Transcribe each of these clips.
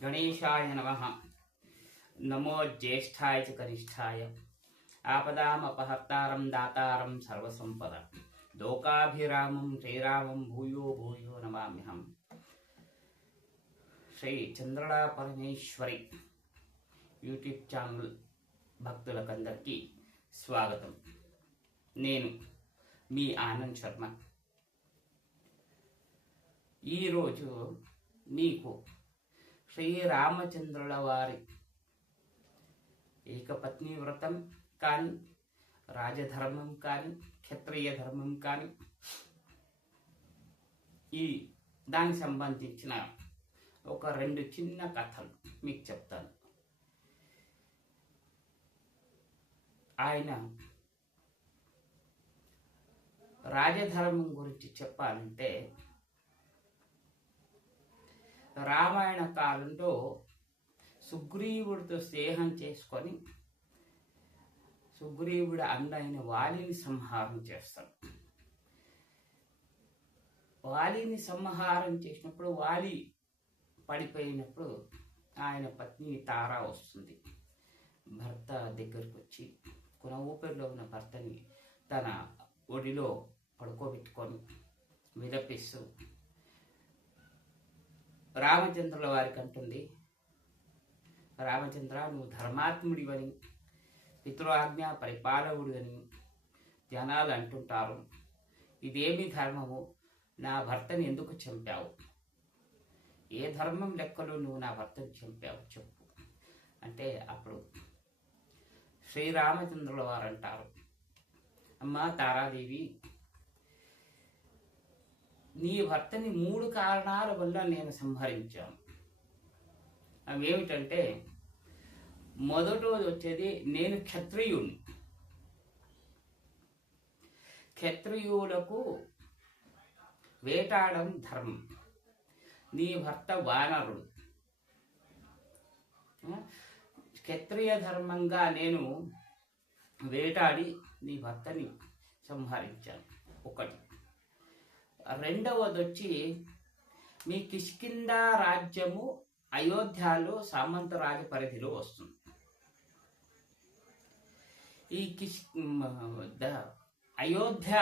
गणेशाय नमः। नमो ज्येष्ठाय च कनिष्ठाय आपदामपहर्तारं दातारं सर्वसंपद लोकाभिरामं श्रीरामं भूयो भूयो नमाम्यहं। శ్రీ చంద్రళ పరమేశ్వరి యూట్యూబ్ ఛానల్ భక్తులకందరికీ స్వాగతం. నేను మీ ఆనంద్ శర్మ. ఈరోజు మీకు శ్రీరామచంద్రుల వారి ఏకపత్ని వ్రతం కానీ, రాజధర్మం కానీ, క్షత్రియ ధర్మం కానీ, దానికి సంబంధించిన ఒక 2 చిన్న కథలు మీకు చెప్తాను. ఆయన రాజధర్మం గురించి చెప్పాలంటే, రామాయణ కాలంలో సుగ్రీవుడితో స్నేహం చేసుకొని సుగ్రీవుడి అన్నైన వాలిని సంహారం చేస్తాడు. వాలిని సంహారం చేసినప్పుడు వాలి పడిపోయినప్పుడు ఆయన పత్ని తారా వస్తుంది. భర్త దగ్గరకు వచ్చి కొన ఊపిరిలో ఉన్న భర్తని తన ఒడిలో పడుకోబెట్టుకొని విలపిస్తూ రామచంద్రుల వారికి అంటుంది, రామచంద్ర, నువ్వు ధర్మాత్ముడివని, పితృఆజ్ఞ పరిపాలకుడివని జనాలు అంటుంటారు. ఇదేమి ధర్మము? నా భర్తని ఎందుకు చంపావు? ఏ ధర్మం లెక్కలో నువ్వు నా భర్తను చంపావు చెప్పు అంటే, అప్పుడు శ్రీరామచంద్రుల వారు అంటారు, అమ్మా తారాదేవి, నీ భర్తని 3 కారణాల వల్ల నేను సంహరించాను. అవేమిటంటే, మొదటోది వచ్చేది, నేను క్షత్రియుని. క్షత్రియులకు వేటాడడం ధర్మం. నీ భర్త వానరుడు. క్షత్రియ ధర్మంగా నేను వేటాడి నీ భర్తని సంహరించాను. ఒకటి. రెండవది వచ్చి, మీ కిష్కింద రాజ్యము అయోధ్యలో సామంతరాజు పరిధిలో వస్తుంది. ఈ అయోధ్య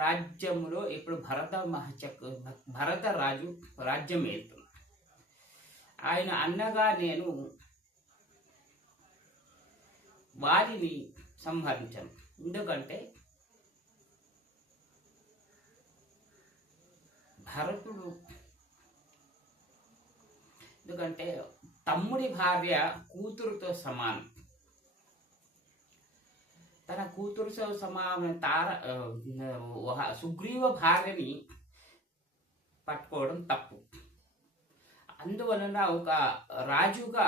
రాజ్యములో ఇప్పుడు భరత రాజు రాజ్యం ఏలుతుంది. ఆయన అన్నగా నేను వారిని సంహరించాను. ఎందుకంటే భరతుడు తమ్ముడి భార్య కూతురుతో సమానం. తన కూతురుతో సమానం సుగ్రీవ భార్యని పట్టుకోవడం తప్పు. అందువలన ఒక రాజుగా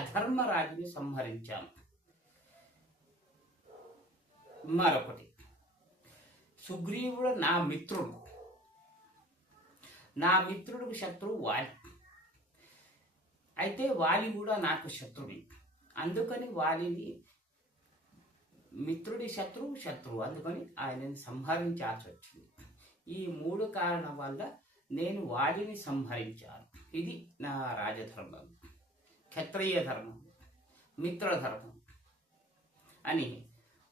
అధర్మరాజుని సంహరించాను. మరొకటి, సుగ్రీవుడు నా మిత్రుడు. నా మిత్రుడికి శత్రువు వాలి. అయితే వాలి కూడా నాకు శత్రువి. అందుకని వాలిని, మిత్రుడి శత్రువు, అందుకని ఆయనని సంహరించాల్సి వచ్చింది. ఈ 3 కారణం వల్ల నేను వాలిని సంహరించాను. ఇది నా రాజధర్మం, క్షత్రియ ధర్మం, మిత్రధర్మం అని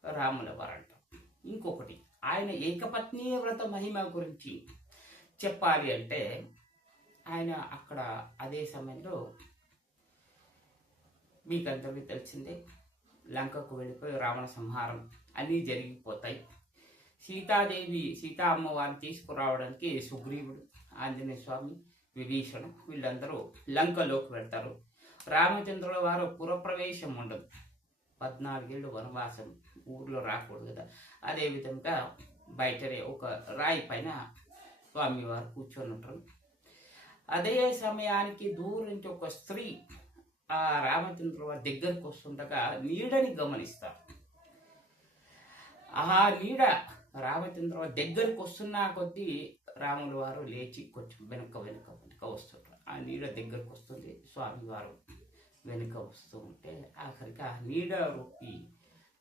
రాముల వారు అంటారు. ఇంకొకటి, ఆయన ఏకపత్ని వ్రత మహిమ గురించి చెప్పాలి అంటే, ఆయన అక్కడ అదే సమయంలో మీకందరికీ తెలిసిందే, లంకకు వెళ్ళిపోయి రావణ సంహారం అన్నీ జరిగిపోతాయి. సీతా అమ్మవారిని తీసుకురావడానికి సుగ్రీవుడు, ఆంజనేయ స్వామి, విభీషణ వీళ్ళందరూ లంకలోకి వెళ్తారు. రామచంద్రుల వారు పురప్రవేశం ఉండదు. 14 ఏళ్ళు వనవాసం, ఊర్లో రాకూడదు కదా. అదేవిధంగా బయటనే ఒక రాయి పైన స్వామివారు కూర్చొని ఉంటారు. అదే సమయానికి దూరం నుంచి ఒక స్త్రీ ఆ రామచంద్రుల వారి దగ్గరకు వస్తుండగా నీడని గమనిస్తారు. ఆ నీడ రామచంద్ర వారి దగ్గరకు వస్తున్న కొద్దీ రాముల వారు లేచి కొంచెం వెనుక వస్తుంటారు. ఆ నీడ దగ్గరకు వస్తుంది, స్వామివారు వెనుక వస్తూ ఉంటే ఆఖరికి ఆ నీడ రూపి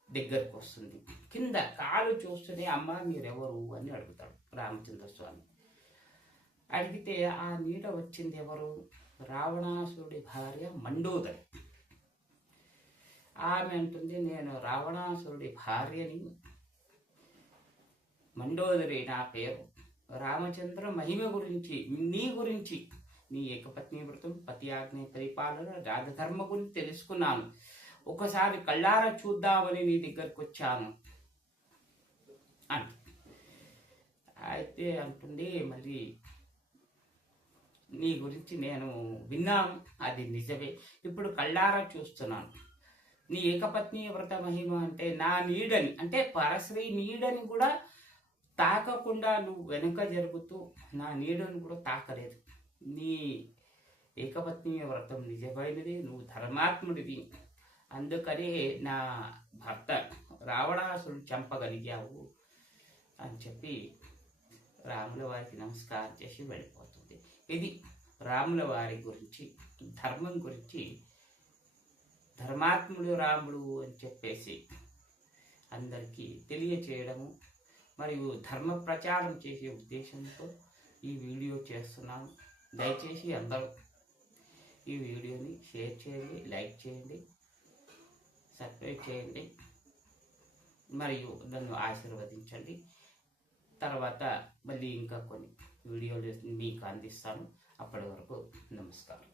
దగ్గరకు వస్తుంది. కింద కాలు చూస్తూనే, అమ్మ మీరెవరు అని అడుగుతాడు రామచంద్ర స్వామి. అడిగితే ఆ నీడ వచ్చింది ఎవరు రావణాసురుడి భార్య మండోదరి. ఆమె అంటుంది, నేను రావణాసురుడి భార్యని, మండోదరి నా పేరు. రామచంద్ర మహిమ గురించి, నీ గురించి, నీ ఏకపత్ని వ్రతం, పతి ఆజ్ఞ పరిపాలన, రాజధర్మ గురించి తెలుసుకున్నాను. ఒకసారి కళ్ళారా చూద్దామని నీ దగ్గరకు వచ్చాను అంట. అయితే అంటుంది, మరి నీ గురించి నేను విన్నాను, అది నిజమే, ఇప్పుడు కళ్ళారా చూస్తున్నాను. నీ ఏకపత్ని వ్రత మహిమ అంటే నా నీడని, అంటే పరశ్రీ నీడని కూడా తాకకుండా నువ్వు వెనుక జరుగుతూ నా నీడను కూడా తాకలేదు. నీ ఏకపత్ని వ్రతం నిజమైనది, నువ్వు ధర్మాత్ముడివి, అందుకనే నా భర్త రావణాసురుడు చంపగలిగావు అని చెప్పి రాముల వారికి నమస్కారం చేసి వెళ్ళిపోతుంది. ఇది రాముల వారి గురించి, ధర్మం గురించి, ధర్మాత్ముడు రాముడు అని చెప్పేసి అందరికీ తెలియచేయడము మరియు ధర్మ ప్రచారం చేసే ఉద్దేశంతో ఈ వీడియో చేస్తున్నాను. దయచేసి అందరూ ఈ వీడియోని షేర్ చేయండి, లైక్ చేయండి, సబ్స్క్రైబ్ చేయండి మరియు నన్ను ఆశీర్వదించండి. తర్వాత మళ్ళీ ఇంకా కొన్ని వీడియోలు మీకు అందిస్తాను. అప్పటి వరకు నమస్కారం.